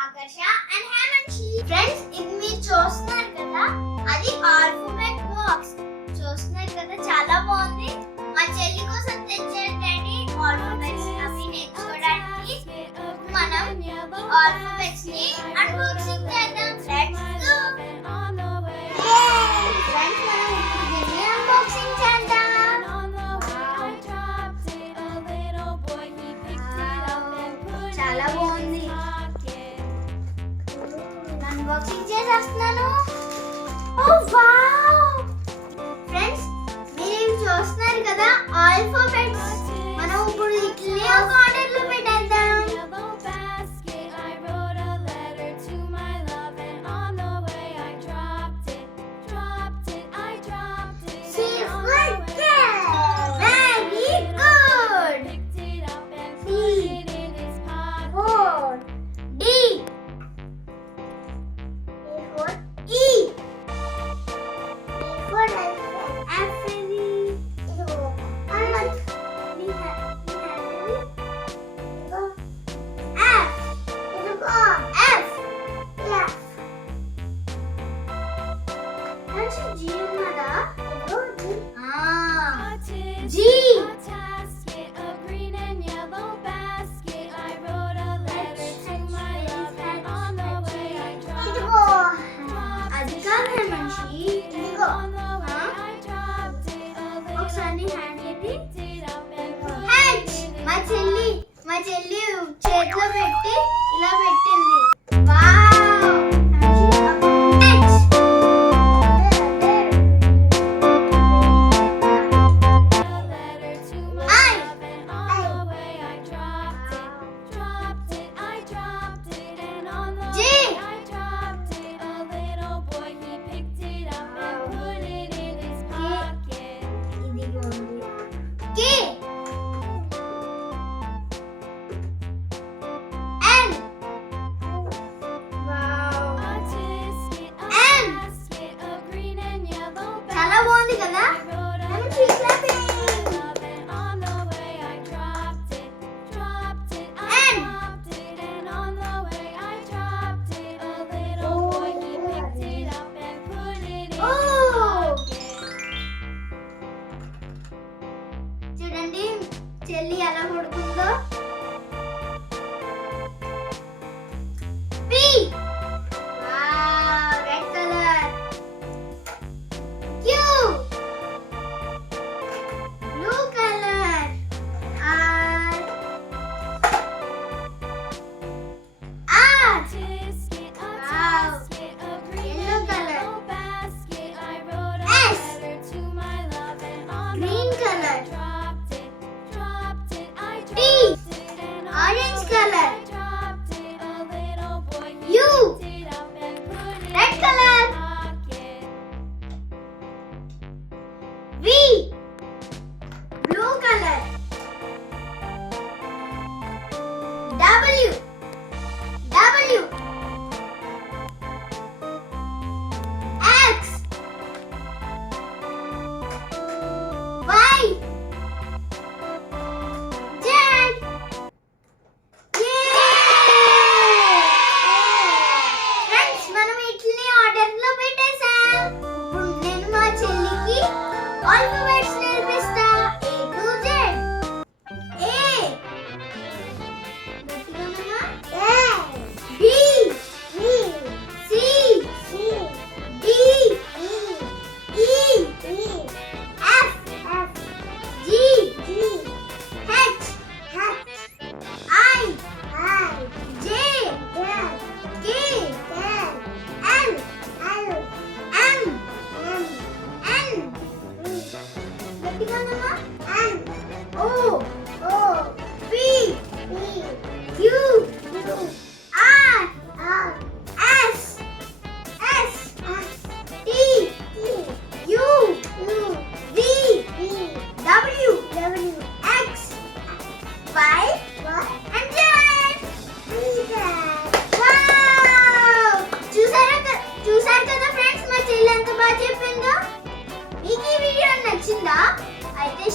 Aakarsha and Hemanshi. Friends, ఇది మీరు చూస్తున్నారు కదా, అది ఆల్ఫాబెట్ బాక్స్. చూస్తున్నారు కదా, చాలా బాగుంది. మా చెల్లి కోసం తెచ్చారు డాడీ ఆల్ఫాబెట్స్ అవి నేర్చుకోవడానికి. మనం ఆల్ఫాబెట్స్ ని అన్బాక్సింగ్ చేద్దాం. Let's go. ఫ్రెండ్స్, మనం ఇప్పుడు దీన్ని అన్బాక్సింగ్ చేద్దాం. చాలా బాగుంది. అన్బాక్సింగ్ చేసేస్తున్నాను. ఓ వావ్! ఫ్రెండ్స్, మీరు చూస్తున్నారు కదా ఆల్ఫాబెట్స్. మనం ఇప్పుడు ఇట్లే ఒక ఆర్డర్ లో పెట్టేద్దాం. మా చెల్లి చేతిలో పెట్టి ఇలా పెట్టింది. చాలా బాగుంది కదా. చూడండి చెల్లి ఎలా కొడుతుందో.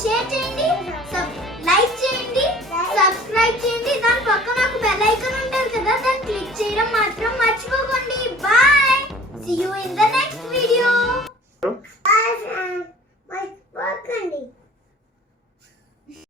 షేర్ చేయండి, లైక్ చేయండి, సబ్స్క్రైబ్ చేయండి. దాని పక్కన ఒక బెల్ ఐకాన్ ఉంటుంది కదా, దాన్ని క్లిక్ చేయడం మాత్రం మర్చిపోకండి.